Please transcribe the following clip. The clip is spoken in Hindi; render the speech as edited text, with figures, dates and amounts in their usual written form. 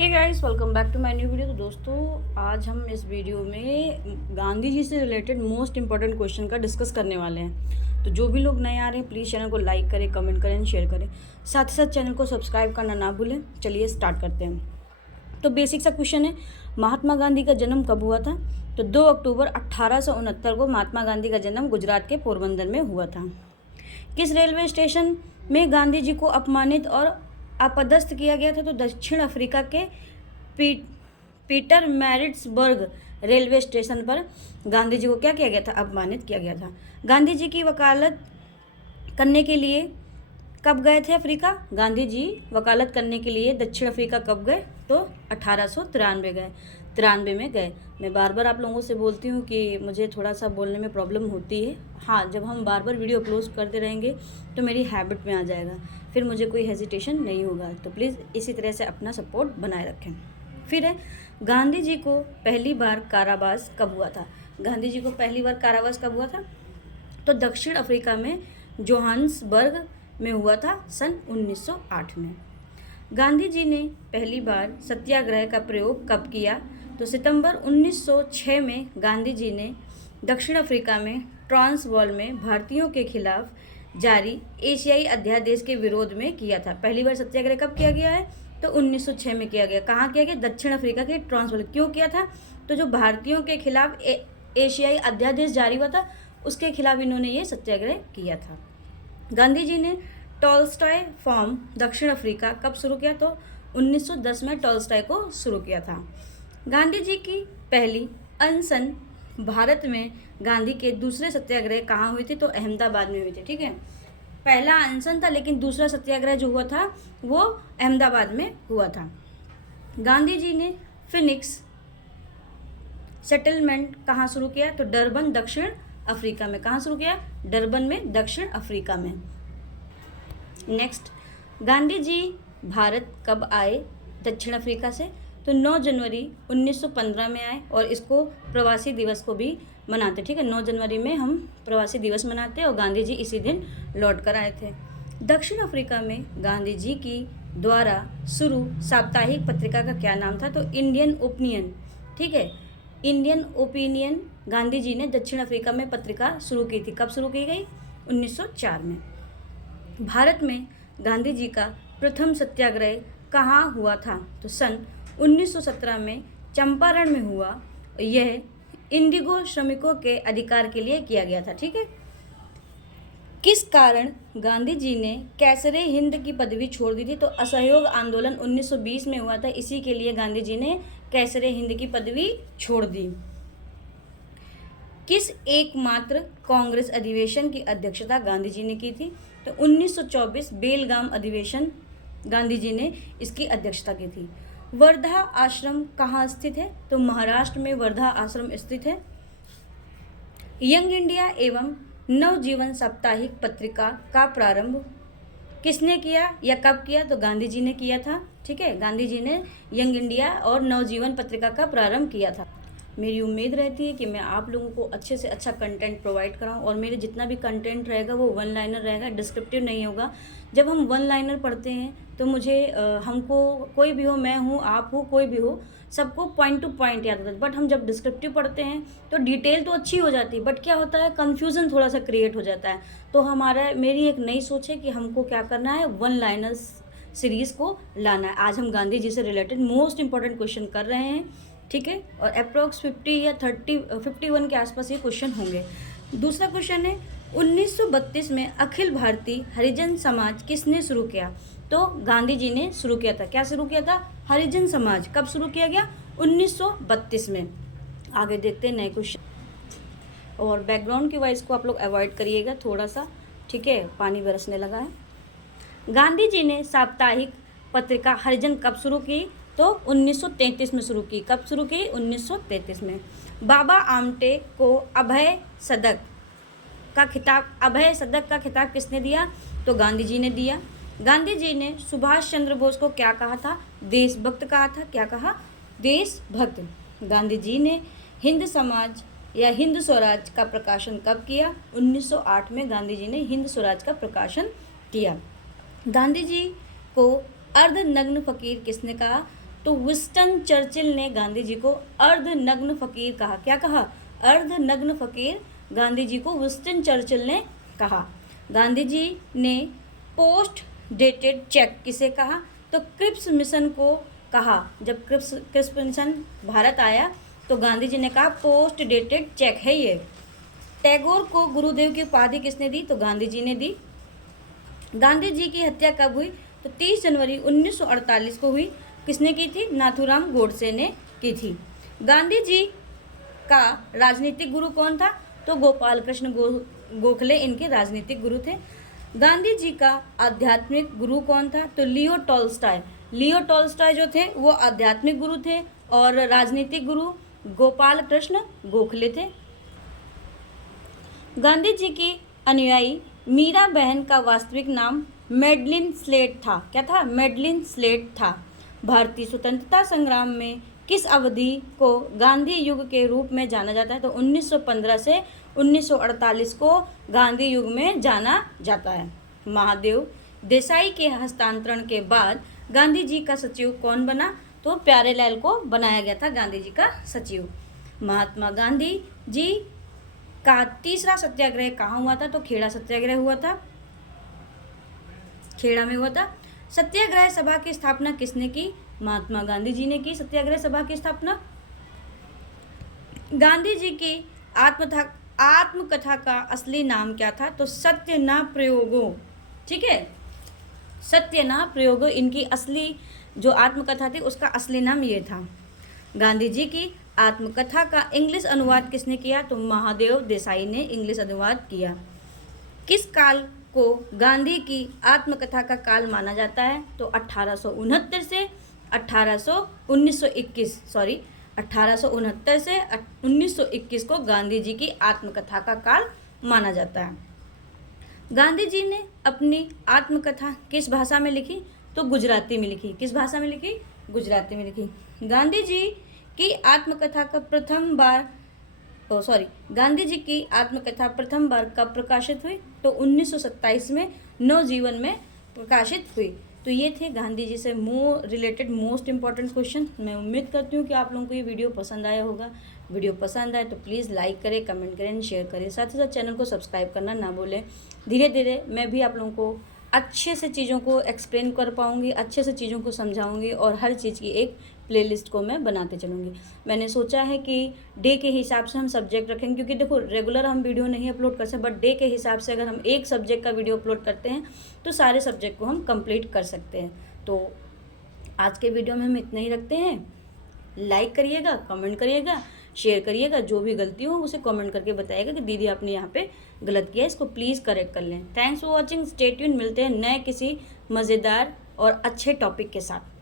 Hey guys, welcome back to my new video. तो दोस्तों, आज हम इस वीडियो में गांधी जी से रिलेटेड मोस्ट इंपॉर्टेंट क्वेश्चन का डिस्कस करने वाले हैं। तो जो भी लोग नए आ रहे हैं, प्लीज़ चैनल को लाइक करें, कमेंट करें, शेयर करें। साथ ही साथ चैनल को सब्सक्राइब करना ना भूलें। चलिए स्टार्ट करते हैं। तो बेसिक सा क्वेश्चन है, महात्मा गांधी का जन्म कब हुआ था? तो 2 अक्टूबर 1869 को महात्मा गांधी का जन्म गुजरात के पोरबंदर में हुआ था। किस रेलवे स्टेशन में गांधी जी को अपमानित और अपदस्थ किया गया था? तो दक्षिण अफ्रीका के पीटर मैरिट्सबर्ग रेलवे स्टेशन पर गांधी जी को क्या किया गया था? अपमानित किया गया था। गांधी जी की वकालत करने के लिए कब गए थे अफ्रीका? गांधी जी वकालत करने के लिए दक्षिण अफ्रीका कब गए? तो 1893 में गए। मैं बार बार आप लोगों से बोलती हूँ कि मुझे थोड़ा सा बोलने में प्रॉब्लम होती है। हाँ, जब हम बार बार वीडियो अपलोड करते रहेंगे तो मेरी हैबिट में आ जाएगा, फिर मुझे कोई हेजिटेशन नहीं होगा। तो प्लीज़ इसी तरह से अपना सपोर्ट बनाए रखें। फिर है, गांधी जी को पहली बार कारावास कब हुआ था? गांधी जी को पहली बार कारावास कब हुआ था? तो दक्षिण अफ्रीका में जोहान्सबर्ग में हुआ था सन 1908 में। गांधी जी ने पहली बार सत्याग्रह का प्रयोग कब किया? तो सितंबर 1906 में गांधी जी ने दक्षिण अफ्रीका में ट्रांसवाल में भारतीयों के खिलाफ जारी एशियाई अध्यादेश के विरोध में किया था। पहली बार सत्याग्रह कब किया गया है? तो 1906 में किया गया। कहाँ किया गया? दक्षिण अफ्रीका के ट्रांसवाल। क्यों किया था? तो जो भारतीयों के खिलाफ एशियाई अध्यादेश जारी हुआ था, उसके खिलाफ इन्होंने ये सत्याग्रह किया था। गांधी जी ने टॉलस्टॉय फार्म दक्षिण अफ्रीका कब शुरू किया? तो 1910 में टॉलस्टॉय को शुरू किया था। गांधी जी की पहली अनशन भारत में गांधी के दूसरे सत्याग्रह कहाँ हुई थी? तो अहमदाबाद में हुई थी। ठीक है, पहला अनशन था, लेकिन दूसरा सत्याग्रह जो हुआ था वो अहमदाबाद में हुआ था। गांधी जी ने फिनिक्स सेटलमेंट कहाँ शुरू किया? तो डरबन दक्षिण अफ्रीका में। कहाँ शुरू किया? डरबन में, दक्षिण अफ्रीका में। नेक्स्ट, गांधी जी भारत कब आए दक्षिण अफ्रीका से? तो 9 जनवरी 1915 में आए, और इसको प्रवासी दिवस को भी मनाते। ठीक है, 9 जनवरी में हम प्रवासी दिवस मनाते हैं, और गांधी जी इसी दिन लौट कर आए थे। दक्षिण अफ्रीका में गांधी जी की द्वारा शुरू साप्ताहिक पत्रिका का क्या नाम था? तो इंडियन ओपिनियन। ठीक है, इंडियन ओपिनियन गांधी जी ने दक्षिण अफ्रीका में पत्रिका शुरू की थी। कब शुरू की गई? 1904 में। भारत में गांधी जी का प्रथम सत्याग्रह कहाँ हुआ था? तो सन 1917 में चंपारण में हुआ। यह इंडिगो श्रमिकों के अधिकार के लिए किया गया था। ठीक है, किस कारण गांधी जी ने कैसरे हिंद की पदवी छोड़ दी थी? तो असहयोग आंदोलन 1920 में हुआ था, इसी के लिए गांधी जी ने कैसरे हिंद की पदवी छोड़ दी। किस एकमात्र कांग्रेस अधिवेशन की अध्यक्षता गांधी जी ने की थी? तो 1924 बेलगाम अधिवेशन गांधी जी ने इसकी अध्यक्षता की थी। वर्धा आश्रम कहाँ स्थित है? तो महाराष्ट्र में वर्धा आश्रम स्थित है। यंग इंडिया एवं नवजीवन साप्ताहिक पत्रिका का प्रारंभ किसने किया या कब किया? तो गांधी जी ने किया था। ठीक है, गांधी जी ने यंग इंडिया और नवजीवन पत्रिका का प्रारंभ किया था। मेरी उम्मीद रहती है कि मैं आप लोगों को अच्छे से अच्छा कंटेंट प्रोवाइड कराऊं, और मेरे जितना भी कंटेंट रहेगा वो वन लाइनर रहेगा, डिस्क्रिप्टिव नहीं होगा। जब हम वन लाइनर पढ़ते हैं तो मुझे हमको कोई भी हो, मैं हूँ, आप हो, कोई भी हो, सबको पॉइंट टू पॉइंट याद होता है। बट हम जब डिस्क्रिप्टिव पढ़ते हैं तो डिटेल तो अच्छी हो जाती है, बट क्या होता है, कन्फ्यूज़न थोड़ा सा क्रिएट हो जाता है। तो मेरी एक नई सोच है कि हमको क्या करना है, वन लाइनर सीरीज़ को लाना है। आज हम गांधी जी से रिलेटेड मोस्ट इंपॉर्टेंट क्वेश्चन कर रहे हैं। ठीक है, और अप्रोक्स 50 या 51 के आसपास ये क्वेश्चन होंगे। दूसरा क्वेश्चन है, 1932 में अखिल भारतीय हरिजन समाज किसने शुरू किया? तो गांधी जी ने शुरू किया था। क्या शुरू किया था? हरिजन समाज। कब शुरू किया गया? 1932 में। आगे देखते हैं नए क्वेश्चन। और बैकग्राउंड की वॉइस को आप लोग अवॉइड करिएगा थोड़ा सा। ठीक है, पानी बरसने लगा है। गांधी जी ने साप्ताहिक पत्रिका हरिजन कब शुरू की? तो 1933 में शुरू की। कब शुरू की? 1933 में। बाबा आमटे को अभय सदक का खिताब किसने दिया? तो गांधी जी ने दिया। गांधी जी ने सुभाष चंद्र बोस को क्या कहा था? देशभक्त कहा था। क्या कहा? देशभक्त। गांधी जी ने हिंद समाज या हिंद स्वराज का प्रकाशन कब किया? 1908 में गांधी जी ने हिंद स्वराज का प्रकाशन किया। गांधी जी को अर्धनग्न फकीर किसने कहा? तो विंस्टन चर्चिल ने गांधी जी को अर्धनग्न फकीर कहा। क्या कहा? अर्धनग्न फकीर गांधी जी को विंस्टन चर्चिल ने कहा। गांधी जी ने पोस्ट डेटेड चेक किसे कहा? तो क्रिप्स मिशन को कहा। जब क्रिप्स मिशन भारत आया तो गांधी जी ने कहा पोस्ट डेटेड चेक है ये। टैगोर को गुरुदेव की उपाधि किसने दी? तो गांधी जी ने दी। गांधी जी की हत्या कब हुई? तो 30 जनवरी 1948 को हुई। किसने की थी? नाथूराम गोडसे ने की थी। गांधी जी का राजनीतिक गुरु कौन था? तो गोपाल कृष्ण गोखले इनके राजनीतिक गुरु थे। गांधी जी का आध्यात्मिक गुरु कौन था? तो लियो टॉल्स्टॉय। लियो टॉल्स्टॉय जो थे वो आध्यात्मिक गुरु थे और राजनीतिक गुरु गोपाल कृष्ण गोखले थे। गांधी जी की अनुयायी मीरा बहन का वास्तविक नाम मेडलिन स्लेट था। क्या था? मेडलिन स्लेट था। भारतीय स्वतंत्रता संग्राम में किस अवधि को गांधी युग के रूप में जाना जाता है? तो 1915 से 1948 को गांधी युग में जाना जाता है। महादेव देसाई के हस्तांतरण के बाद गांधी जी का सचिव कौन बना? तो प्यारेलाल को बनाया गया था गांधी जी का सचिव। महात्मा गांधी जी का तीसरा सत्याग्रह कहाँ हुआ था? तो खेड़ा सत्याग्रह हुआ था, खेड़ा में हुआ था। सत्याग्रह सभा की स्थापना किसने की? महात्मा गांधी जी ने की सत्याग्रह सभा की स्थापना। गांधी जी की आत्मकथा का असली नाम क्या था? तो सत्य ना प्रयोगो। ठीक है, सत्य ना प्रयोगो इनकी असली जो आत्मकथा थी उसका असली नाम ये था। गांधी जी की आत्मकथा का इंग्लिश अनुवाद किसने किया? तो महादेव देसाई ने इंग्लिश अनुवाद किया। किस काल को गांधी की आत्मकथा का काल माना जाता है? तो 1869 से 1869 से 1921 को गांधी जी की आत्मकथा का काल माना जाता है। गांधी जी ने अपनी आत्मकथा किस भाषा में लिखी? तो गुजराती में लिखी। किस भाषा में लिखी? गुजराती में लिखी। गांधी जी की आत्मकथा प्रथम बार कब प्रकाशित हुई? तो 1927 में नवजीवन में प्रकाशित हुई। तो ये थे गांधी जी से रिलेटेड मोस्ट इंपॉर्टेंट क्वेश्चन। मैं उम्मीद करती हूँ कि आप लोगों को ये वीडियो पसंद आया होगा। वीडियो पसंद आए तो प्लीज़ लाइक करें, कमेंट करें, शेयर करें। साथ ही साथ चैनल को सब्सक्राइब करना ना भूलें। धीरे धीरे मैं भी आप लोगों को अच्छे से चीज़ों को एक्सप्लेन कर पाऊँगी, अच्छे से चीज़ों को समझाऊँगी और हर चीज़ की एक प्लेलिस्ट को मैं बनाते चलूँगी। मैंने सोचा है कि डे के हिसाब से हम सब्जेक्ट रखेंगे, क्योंकि देखो रेगुलर हम वीडियो नहीं अपलोड कर सकते, बट डे के हिसाब से अगर हम एक सब्जेक्ट का वीडियो अपलोड करते हैं तो सारे सब्जेक्ट को हम कंप्लीट कर सकते हैं। तो आज के वीडियो में हम इतना ही रखते हैं। लाइक करिएगा, कमेंट करिएगा, शेयर करिएगा। जो भी गलती हो उसे कमेंट करके बताइएगा कि दीदी आपने यहाँ पे गलत किया है, इसको प्लीज़ करेक्ट कर लें। Thanks for watching, stay tune. मिलते हैं नए किसी मज़ेदार और अच्छे टॉपिक के साथ।